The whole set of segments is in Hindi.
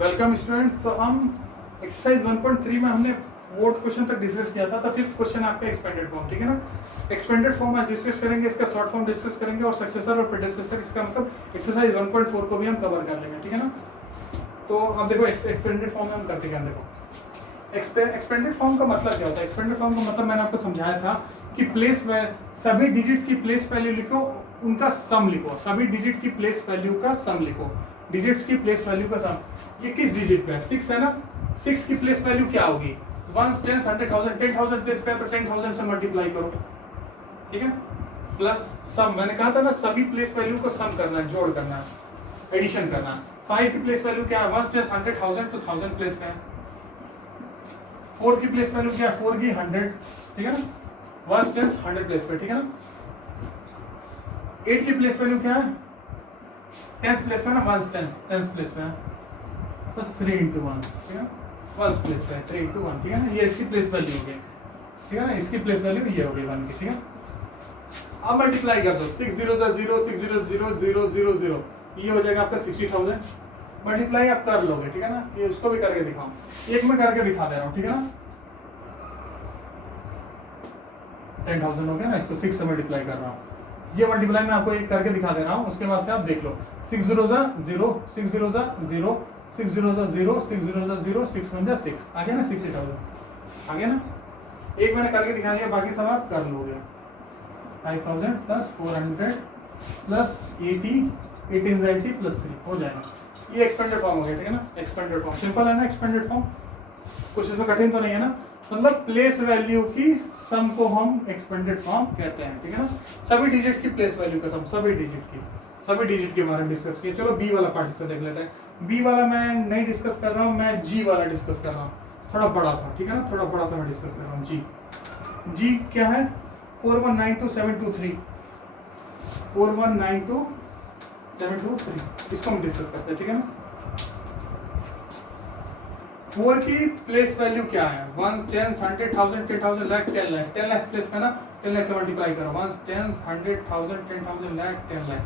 Welcome students. तो हम एक्सरसाइज 1.3 में हमने फोर्थ क्वेश्चन तक डिस्कस किया था। तो फिफ्थ क्वेश्चन आपका एक्सपेंडेड फॉर्म, ठीक है ना। एक्सपेंडेड फॉर्म आज डिस्कस करेंगे, इसका शॉर्ट फॉर्म डिस्कस करेंगे और सक्सेसर और प्रेडेसेसर, इसका मतलब एक्सरसाइज 1.4 को भी हम कवर कर लेंगे, ठीक है ना। तो अब देखो एक्सपेंडेड फॉर्म में हम करते क्या, देखो एक्सपेंडेड फॉर्म का मतलब क्या होता है। एक्सपेंडेड फॉर्म का मतलब मैंने आपको समझाया था कि प्लेस सभी डिजिट की प्लेस वैल्यू लिखो, उनका सम लिखो, सभी डिजिट की प्लेस वैल्यू का सम लिखो, डिजिट्स की प्लेस वैल्यू का सम। ये किस डिजिट पे है? 6 है ना। 6 की प्लेस वैल्यू क्या होगी? 1, 10, 100,000, 10,000 प्लेस पे है तो 10,000 से मल्टीप्लाई करो, ठीक है। प्लस सम, मैंने कहा था ना सभी प्लेस वैल्यू को सम करना है, जोड़ करना है, एडिशन करना है। 5 की प्लेस वैल्यू क्या है? 1, 10, 100,000 तो 1000 प्लेस पे है। 4 की प्लेस वैल्यू क्या है? 4 की 100, ठीक है ना। 1, 10, 100 प्लेस पे, ठीक है ना। 8 की प्लेस वैल्यू क्या है? 10 प्लेस पे ना, 1, 10 प्लेस पे है, बस 3 into 1, ठीक है। 1 प्लेस पे 3 into 1, ठीक है ना। ये इसकी प्लेस वैल्यू हो गई, ठीक है ना। इसकी प्लेस वैल्यू ये हो गई 1 की, ठीक है। अब मल्टीप्लाई कर दो, 6 0 0 6 0 0 0 0 0, ये हो जाएगा आपका 60,000। मल्टीप्लाई आप कर लोगे, ठीक है ना। ये उसको भी करके दिखाओ, एक में करके दिखा दे रहा हूँ, ठीक है ना। 10,000 हो गया ना, इसको 6 से मल्टीप्लाई कर रहा हूँ। ये मल्टीप्लाई मैं आपको एक करके दिखा दे रहा हूँ, उसके बाद से आप देख लो। 6 0 0 6 0 0 6 0 0 6 0 0 6 1 6, आ गया ना 60,000, आ गया ना। एक मैंने करके दिखा दिया, बाकी सब आप कर लोगे। 5,000 प्लस 400 प्लस 80 18 प्लस 3 हो जाएगा। ये एक्सपेंडेड फॉर्म हो गया, ठीक है ना। एक्सपेंडेड फॉर्म सिंपल है ना। एक्सपेंडेड फॉर्म कुछ इसमें कठिन तो नहीं है ना। मतलब प्लेस वैल्यू की सम को हम एक्सपेंडेड फॉर्म कहते हैं, ठीक है ना। सभी डिजिट की प्लेस वैल्यू का सम, सभी डिजिट के बारे में डिस्कस किया। चलो बी वाला पार्ट इसका देख लेते हैं। बी वाला मैं नहीं डिस्कस कर रहा हूँ, मैं जी वाला डिस्कस कर रहा हूँ, थोड़ा बड़ा सा, ठीक है ना। थोड़ा बड़ा सा मैं डिस्कस कर रहा हूँ। जी क्या है? 4192,723, 4192,723, इसको हम डिस्कस करते हैं, ठीक है ना। 4 की प्लेस वैल्यू क्या है? 1, 10, 100,000, 10,000, लाख, 10 लाख। 10 लाख प्लेस पे ना, 10 लाख से मल्टीप्लाई करो। 1, 10, 100,000, 10,000, लाख, 10 लाख,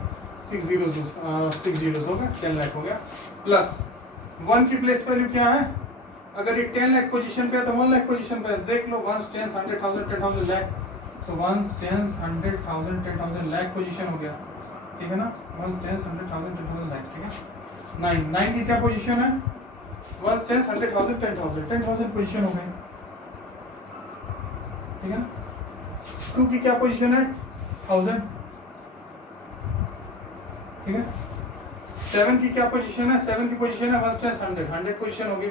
6 zeros हो गया, 10 लाख हो गया। प्लस 1 की प्लेस वैल्यू क्या है? अगर ये 10 लाख पोजीशन पे है तो 1 लाख पोजीशन पे है, देख लो। 1, 10, 100,000, 10,000, लाख, तो 1, 10, 100,000, 10,000, लाख पोजीशन हो गया, ठीक है ना। 1, 10, 100,000, 10,000, लाख, ठीक है। 9 की क्या पोजीशन है? 1, 10, 100,000, 10,000, 10,000 पोजीशन हो गई, ठीक है। 2 की क्या पोजीशन है? 1000, ठीक है। 7 की क्या पोजीशन है? 7 की पोजीशन है 1, 10, 100 पोजीशन होगी।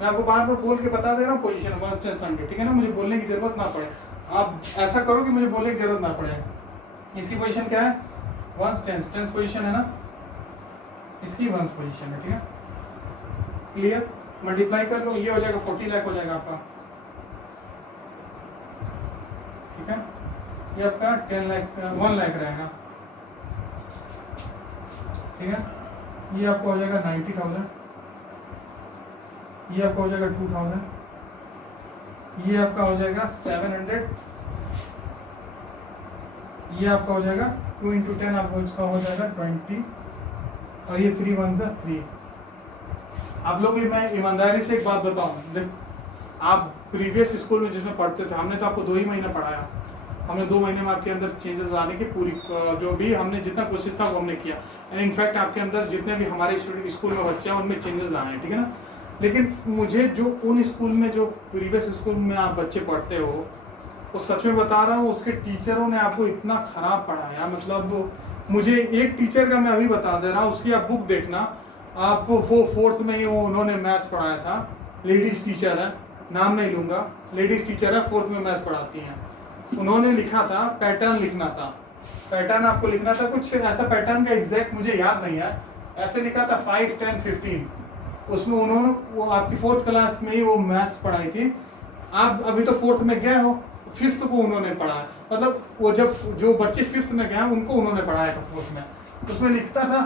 मैं आपको बार बार बोल के बता दे रहा हूँ पोजीशन 1, 10, 100, ठीक है ना। मुझे बोलने की जरूरत ना पड़े, आप ऐसा करो कि मुझे बोलने की जरूरत ना पड़े। इसकी पोजीशन क्या है? 1, 10 पोजीशन है ना, इसकी 1 पोजीशन है, ठीक है। क्लियर? मल्टीप्लाई कर लो, ये हो जाएगा 40 लाख हो जाएगा आपका, ठीक है। ये आपका 10 लाख 1 लाख रहेगा, ठीक है। ये आपको हो जाएगा 90,000, ये आपका हो जाएगा 2,000, ये आपका हो जाएगा 700, ये आपका हो जाएगा 2 into 10, आपको इसका हो जाएगा 20, और ये 3 1 3। आप लोग, मैं ईमानदारी से एक बात बताऊं, देख आप प्रीवियस स्कूल में जिसमें पढ़ते थे, हमने तो आपको 2 ही महीने पढ़ाया। हमने 2 महीने में आपके अंदर चेंजेस लाने की पूरी, जो भी हमने जितना कोशिश था वो हमने किया। एंड इनफैक्ट आपके अंदर जितने भी हमारे स्कूल में बच्चे हैं उनमें चेंजेस लाए हैं, ठीक है ना। लेकिन मुझे जो उन स्कूल में, जो प्रीवियस स्कूल में आप बच्चे पढ़ते हो, वो सच में बता रहा हूँ, उसके टीचरों ने आपको इतना खराब पढ़ाया। मतलब मुझे एक टीचर का मैं अभी बता दे रहा हूँ, उसकी आप बुक देखना, आपको वो 4th में ही वो उन्होंने मैथ्स पढ़ाया था। लेडीज टीचर है, नाम नहीं लूंगा, लेडीज टीचर है, 4th में मैथ पढ़ाती हैं। उन्होंने लिखा था, पैटर्न लिखना था, पैटर्न आपको लिखना था कुछ ऐसा, पैटर्न का एग्जैक्ट मुझे याद नहीं है, ऐसे लिखा था 5, 10, 15। उसमें उन्होंने वो आपकी 4th क्लास में ही वो मैथ्स पढ़ाई थी। आप अभी तो 4th में गए हो, 5th को उन्होंने पढ़ाया। मतलब वो जब जो बच्चे 5th में गए उनको उन्होंने पढ़ाया था 4th में। उसमें लिखा था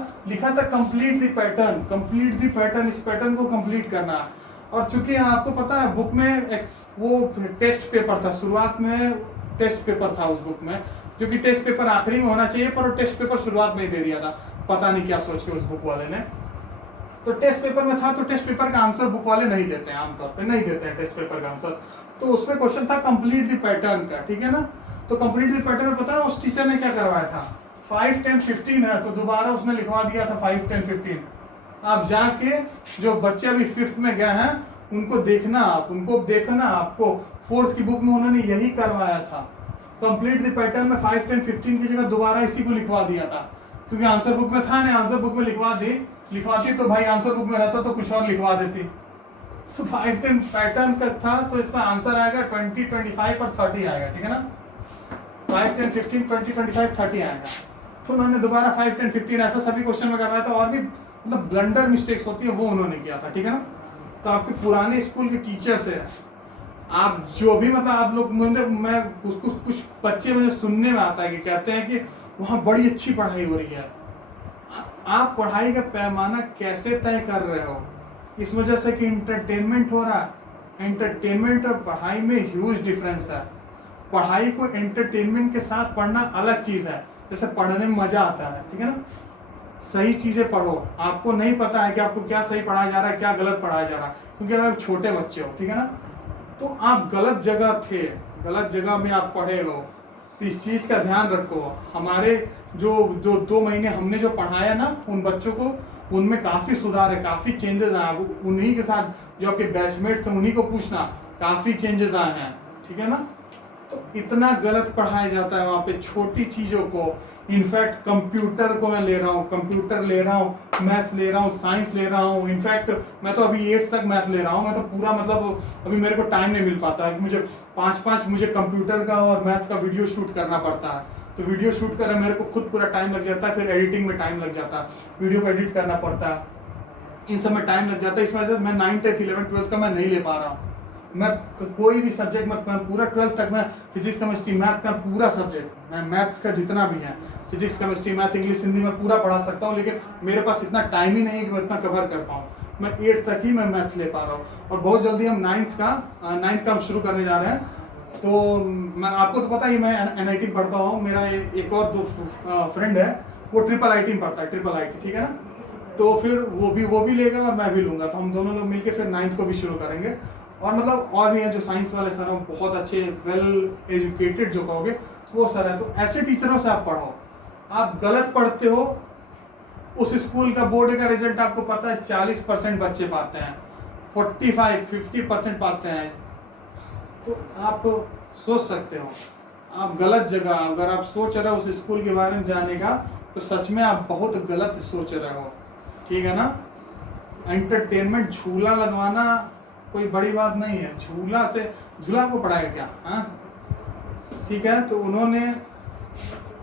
कंप्लीट द पैटर्न, इस पैटर्न को कंप्लीट करना। और चूंकि आपको पता है बुक में वो टेस्ट पेपर था, शुरुआत में टेस्ट पेपर था उस बुक में, क्योंकि टेस्ट पेपर आखिरी में होना चाहिए, पर वो टेस्ट पेपर शुरुआत में ही दे दिया था, पता नहीं क्या सोच के उस बुक वाले ने। तो टेस्ट पेपर में था, तो टेस्ट पेपर का आंसर बुक वाले नहीं देते हैं, आमतौर पे नहीं देते हैं टेस्ट पेपर का आंसर। तो उसमें क्वेश्चन था कंप्लीट द पैटर्न का, ठीक है ना। तो कंप्लीट द पैटर्न में पता है उस टीचर ने क्या करवाया था, 5, 10, 15 है तो दोबारा उसने लिखवा दिया था 5, 10, 15। आप जाके जो बच्चे अभी 5th में गए हैं उनको देखना, आपको 4th की बुक में उन्होंने यही करवाया था। कंप्लीट द पैटर्न में 5, 10, 15 की जगह दोबारा इसी को लिखवा दिया था, क्योंकि आंसर बुक में था नहीं, आंसर बुक में लिखवाती तो भाई आंसर बुक में रहता तो कुछ और लिखवा देती। तो 5, 10 पैटर्न का था, तो इसमें आंसर आएगा 20, 25 और 30 आएगा, ठीक है ना। 5, 10, 15, 20, 25, 30 आएगा। तो उन्होंने दोबारा 5, 10, 15 ऐसा सभी क्वेश्चन में करवाया था, और भी मतलब ब्लंडर मिस्टेक्स होती है वो उन्होंने किया था, ठीक है ना। तो आपके पुराने स्कूल के टीचर से आप जो भी मतलब आप लोग, मैं कुछ बच्चे मुझे सुनने में आता है कि कहते हैं कि वहाँ बड़ी अच्छी पढ़ाई हो रही है। आप पढ़ाई का पैमाना कैसे तय कर रहे हो? इस वजह से कि इंटरटेनमेंट हो रहा है। एंटरटेनमेंट और पढ़ाई में ह्यूज डिफरेंस है। पढ़ाई को एंटरटेनमेंट के साथ पढ़ना अलग चीज है। जैसे पढ़ने में मजा आता है, ठीक है ना, सही चीजें पढ़ो। आपको नहीं पता है कि आपको क्या सही पढ़ाया जा रहा है, क्या गलत पढ़ाया जा रहा है, क्योंकि अगर आप छोटे बच्चे हो, ठीक है ना, तो आप गलत जगह थे, गलत जगह में आप पढ़े हो, तो इस चीज का ध्यान रखो। हमारे जो 2 महीने हमने जो पढ़ाया ना उन बच्चों को, उनमें काफी सुधार है, काफी चेंजेस आए। उन्हीं के साथ जो आपके बैचमेट्स हैं उन्हीं को पूछना, काफी चेंजेस आए हैं, ठीक है ना। तो इतना गलत पढ़ाया जाता है वहाँ पे छोटी चीजों को। इनफैक्ट कंप्यूटर को मैं ले रहा हूँ, कंप्यूटर ले रहा हूँ, मैथ्स ले रहा हूँ, साइंस ले रहा हूँ। इनफैक्ट मैं तो अभी 8th तक मैथ ले रहा हूँ। मैं तो पूरा मतलब अभी मेरे को टाइम नहीं मिल पाता है कि मुझे 5 मुझे कंप्यूटर का और मैथ्स का वीडियो शूट करना पड़ता है। तो वीडियो शूट कर मेरे को खुद पूरा टाइम लग जाता है, फिर एडिटिंग में टाइम लग जाता है, वीडियो को एडिट करना पड़ता है, इन सब में टाइम लग जाता है। इस वजह से मैं 9th, 10th, 11th, 12th का मैं नहीं ले पा रहा हूँ। मैं कोई भी सब्जेक्ट में पूरा 12th तक मैं फिजिक्स, केमिस्ट्री, मैथ का पूरा सब्जेक्ट, मैं मैथ्स का जितना भी है, physics, chemistry, math, English, Hindi में पूरा पढ़ा सकता हूँ, लेकिन मेरे पास इतना टाइम ही नहीं है कि मैं इतना कवर कर पाऊँ। मैं 8th तक ही मैं मैथ ले पा रहा हूँ, और बहुत जल्दी हम 9th का हम शुरू करने जा रहे हैं। तो मैं आपको तो पता ही मैं NIT पढ़ता हूँ। मेरा एक और 2 फ्रेंड है वो IIIT में पढ़ता है, IIIT, ठीक है ना। तो फिर वो भी लेगा और मैं भी लूंगा, तो हम दोनों लोग मिलकर फिर 9th को भी शुरू करेंगे। और मतलब और भी हैं जो साइंस वाले सर हैं, बहुत अच्छे वेल एजुकेटेड जो कहोगे वो सर है। तो ऐसे टीचरों से आप पढ़ो। आप गलत पढ़ते हो, उस स्कूल का बोर्ड का रिजल्ट आपको पता है 40% बच्चे पाते हैं, 45-50% पाते हैं। तो आप सोच सकते हो आप गलत जगह, अगर आप सोच रहे हो उस स्कूल के बारे में जाने का, तो सच में आप बहुत गलत सोच रहे हो, ठीक है ना। एंटरटेनमेंट, झूला लगवाना कोई बड़ी बात नहीं है। झूला को पढ़ाएगा क्या, हाँ, ठीक है। तो उन्होंने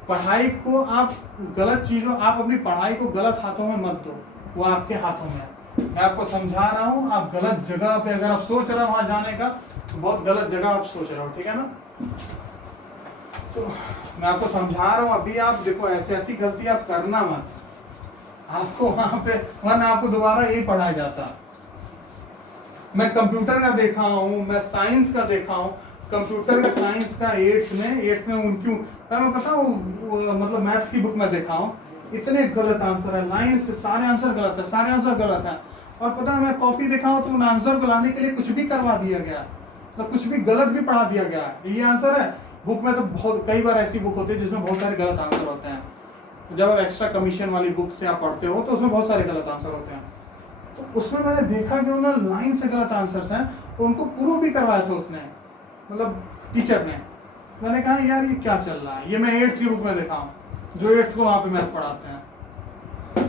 पढ़ाई को, आप गलत चीजों, आप अपनी पढ़ाई को गलत हाथों में मत दो, वो आपके हाथों में है। मैं आपको समझा रहा हूँ, आप गलत जगह पे अगर आप सोच रहे हो वहां जाने का, तो बहुत गलत जगह आप सोच रहे हो, ठीक है ना। तो मैं आपको समझा रहा हूँ, अभी आप देखो ऐसी गलती आप करना मत। आपको वहां पे आपको दोबारा यही पढ़ाया जाता। मैं कंप्यूटर का देखा हूँ, मैं साइंस का देखा हूँ। कंप्यूटर का, साइंस का 8th में उनकी मैं पता हूँ, मतलब मैथ्स की बुक में देखा हूँ, इतने गलत आंसर है, लाइन से सारे आंसर गलत है, सारे आंसर गलत है। और पता है मैं कॉपी देखा हूँ तो उन आंसर को लाने के लिए कुछ भी करवा दिया गया, तो कुछ भी गलत भी पढ़ा दिया गया। ये आंसर है बुक में, तो बहुत कई बार ऐसी बुक होती है जिसमें बहुत सारे गलत आंसर होते हैं। जब आप एक्स्ट्रा कमीशन वाली बुक से आप पढ़ते हो तो उसमें बहुत सारे गलत आंसर होते हैं। तो उसमें मैंने देखा कि उन्होंने लाइन से गलत आंसर्स हैं, तो उनको प्रूव भी करवाया था उसने, मतलब टीचर ने। मैंने कहा यार ये क्या चल रहा है, ये मैं 8th की बुक में देखा हूँ, जो 8th को वहाँ पे मैथ पढ़ाते हैं।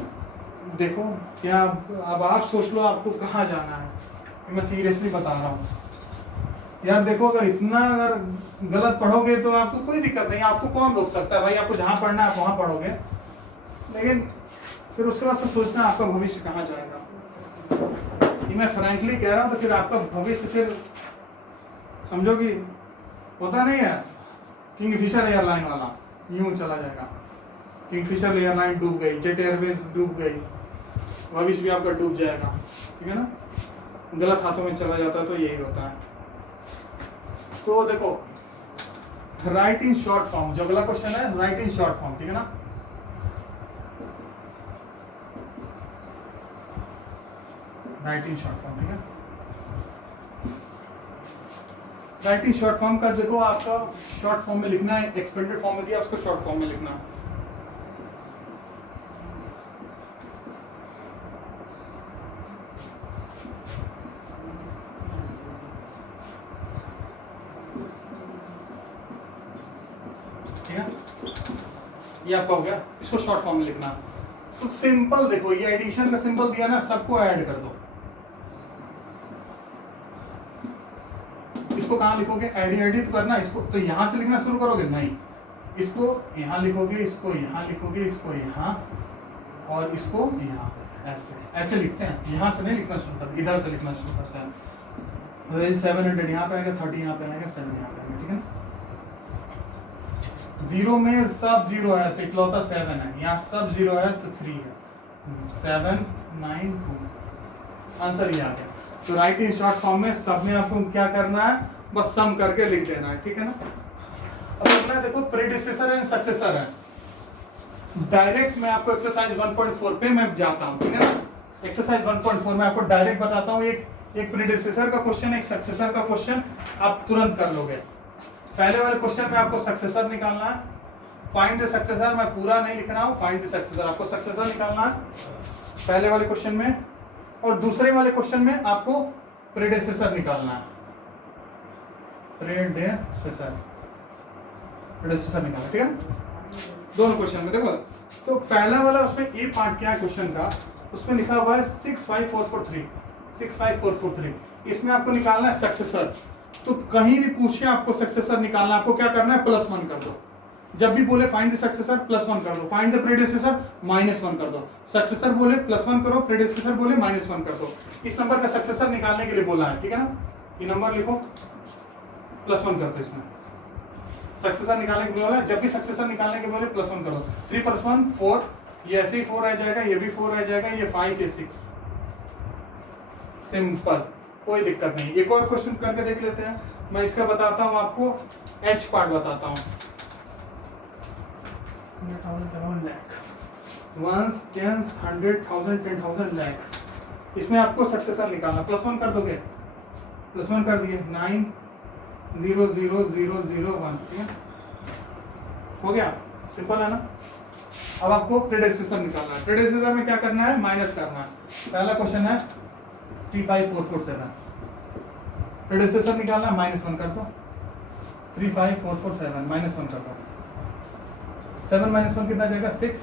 देखो क्या, अब आप सोच लो आपको कहाँ जाना है। मैं सीरियसली बता रहा हूँ यार, देखो अगर इतना अगर गलत पढ़ोगे तो आपको कोई दिक्कत नहीं, आपको कौन रोक सकता है भाई, आपको जहाँ पढ़ना है आप वहाँ पढ़ोगे, लेकिन फिर उसके बाद से सोचना आपका भविष्य कहाँ जाएगा। ये मैं फ्रैंकली कह रहा हूँ, तो फिर आपका भविष्य फिर समझो कि होता नहीं है, किंगफिशर एयरलाइन वाला यूं चला जाएगा। किंगफिशर एयरलाइन डूब गई, जेट एयरवेज डूब गई, भविष्य भी आपका डूब जाएगा, ठीक है ना। गलत हाथों में चला जाता है तो यही होता है। तो देखो, राइट इन शॉर्ट फॉर्म, जो अगला क्वेश्चन है राइट इन शॉर्ट फॉर्म, ठीक है ना। राइट इन शॉर्ट फॉर्म, ठीक है। राइट इन शॉर्ट फॉर्म का देखो आपका शॉर्ट फॉर्म में लिखना है, एक्सपेंडेड फॉर्म में दिया उसको शॉर्ट फॉर्म में लिखना है। ठीक है, ये आपका हो गया, इसको शॉर्ट फॉर्म में लिखना। तो सिंपल देखो, ये एडिशन का सिंबल दिया ना, सबको ऐड कर दो। इसको कहाँ लिखोगे, एडिट करना इसको, तो यहां से लिखना शुरू करोगे नहीं, इसको यहाँ लिखोगे, इसको यहाँ लिखोगे, इसको यहाँ और इसको यहाँ, ऐसे ऐसे लिखते हैं। यहाँ से नहीं लिखना शुरू करते, इधर से लिखना शुरू करते हैं। 700 यहाँ पे आएगा, 30 यहाँ पे आएगा, 7 यहाँ पे आएगा, ठीक है। जीरो में सब जीरो है तो इकलौता 7 है, यहाँ सब जीरो है तो 3 है, 7 9 2, आंसर ये आ गया। तो राइट इन शॉर्ट फॉर्म में सब में आपको क्या करना है, बस सम करके लिख देना है, ठीक है ना। अब अगला देखो प्रीडिसेसर एंड सक्सेसर है। डायरेक्ट मैं आपको एक्सरसाइज 1.4 पे मैं जाता हूँ, ठीक है ना। एक्सरसाइज 1.4 में आपको डायरेक्ट बताता हूँ, एक प्रीडिसेसर का क्वेश्चन, एक सक्सेसर का क्वेश्चन, आप तुरंत कर लोगे। पहले वाले क्वेश्चन में आपको सक्सेसर निकालना है, फाइंड द सक्सेसर, मैं पूरा नहीं लिख रहा हूँ, फाइंड द सक्सेसर, आपको सक्सेसर निकालना है पहले वाले क्वेश्चन में, और दूसरे वाले क्वेश्चन में आपको प्रीडिसेसर निकालना है, प्रीडिसेसर निकालना, ठीक है। दोनों क्वेश्चन में देखो, तो पहला वाला उसमें ए पार्ट क्या है क्वेश्चन का, उसमें लिखा हुआ है 65443, इसमें आपको निकालना है सक्सेसर। तो कहीं भी पूछे आपको सक्सेसर निकालना, आपको क्या करना है, +1 कर दो। जब भी बोले फाइंड द सक्सेसर +1 कर दो, फाइंड द प्रीडिसेसर -1 कर दो, सक्सेसर बोले +1 करो, प्रीडिसेसर बोले -1 कर दो। इस नंबर का सक्सेसर निकालने के लिए बोला है, ठीक है ना। ये नंबर लिखो, +1 कर दो, इसमें सक्सेसर निकालने के लिए बोला है, जब भी सक्सेसर निकालने के बोले +1 कर दो। 3 + 1 4, ये ऐसे ही 4 रह जाएगा, ये भी 4 रह जाएगा, ये 5, ये 6, सिंपल, कोई दिक्कत नहीं। एक और क्वेश्चन करके देख लेते हैं, मैं इसका बताता हूँ आपको, एच पार्ट बताता हूँ। 1 10 100 1000 10,000 लाख, इसमें आपको सक्सेसर निकालना, +1 कर दोगे, +1 कर दिए, 9 0 0 0 0 1, ठीक है, हो गया, सिंपल है ना। अब आपको प्रीडिसेसर निकालना है, प्रीडिसेसर में क्या करना है, माइनस करना है। पहला क्वेश्चन है 35447, प्रीडिसेसर निकालना, -1 कर दो, 35447 -1 कर दो, 7 - 1 कितना जाएगा, 6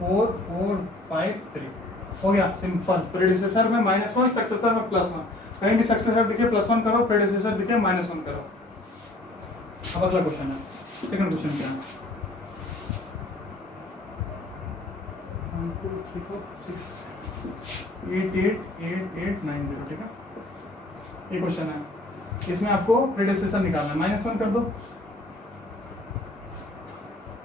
4 4 5 3, हो गया, सिंपल। प्रीडिसेसर में -1, सक्सेसर में +1, कहीं भी सक्सेसर दिखे +1 करो, प्रीडिसेसर दिखे -1 करो। अब अगला क्वेश्चन है, सेकंड क्वेश्चन क्या है, 1 2 3 4 6 8 8 8 8 9 0, ठीक है, ये क्वेश्चन है। इसमें आपको प्रीडिसेसर निकालना है, -1 कर दो।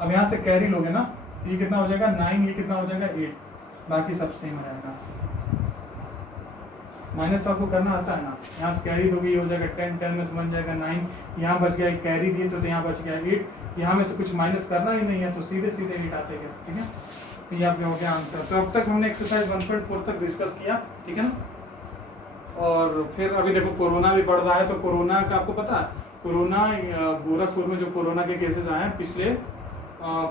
अब यहाँ से कैरी लोगे ना, ये कितना हो जाएगा, 9, ये कितना हो जाएगा, 8, बाकी सब सेम रहेगा। माइनस आपको करना आता है ना, यहाँ से कैरी दोगे, ये हो जाएगा 10, 10 में से बन जाएगा 9, यहाँ बच गया, एक कैरी दिए तो यहाँ बच गया 8, यहाँ में से कुछ माइनस करना ही नहीं है, तो सीधे सीधे 8 आते गए, ठीक है। तो ये आपका हो गया आंसर। तो अब तक हमने एक्सरसाइज 1.4 तक डिस्कस किया, ठीक है ना। और फिर अभी देखो कोरोना भी बढ़ रहा है, तो कोरोना का आपको पता है, कोरोना गोरखपुर में जो कोरोना के केसेस आए हैं, पिछले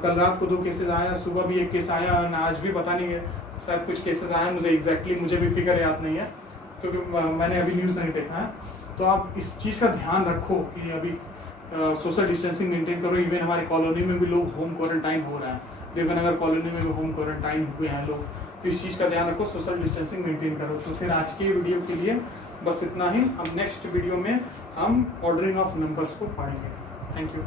कल रात को 2 केसेस आया, सुबह भी 1 केस आया, और आज भी पता नहीं है शायद कुछ केसेस आए, मुझे एग्जैक्टली मुझे भी फिगर याद नहीं है, क्योंकि मैंने अभी न्यूज़ नहीं देखा है। तो आप इस चीज़ का ध्यान रखो कि अभी सोशल डिस्टेंसिंग मेंटेन करो। इवन हमारी कॉलोनी में भी लोग होम क्वारंटाइन हो रहा है, देवनगर कॉलोनी में भी होम क्वारंटाइन हुए हैं लोग, तो इस चीज़ का ध्यान रखो, सोशल डिस्टेंसिंग मेंटेन करो। तो फिर आज के वीडियो के लिए बस इतना ही। अब नेक्स्ट वीडियो में हम ऑर्डरिंग ऑफ नंबर्स को पढ़ेंगे। Thank you.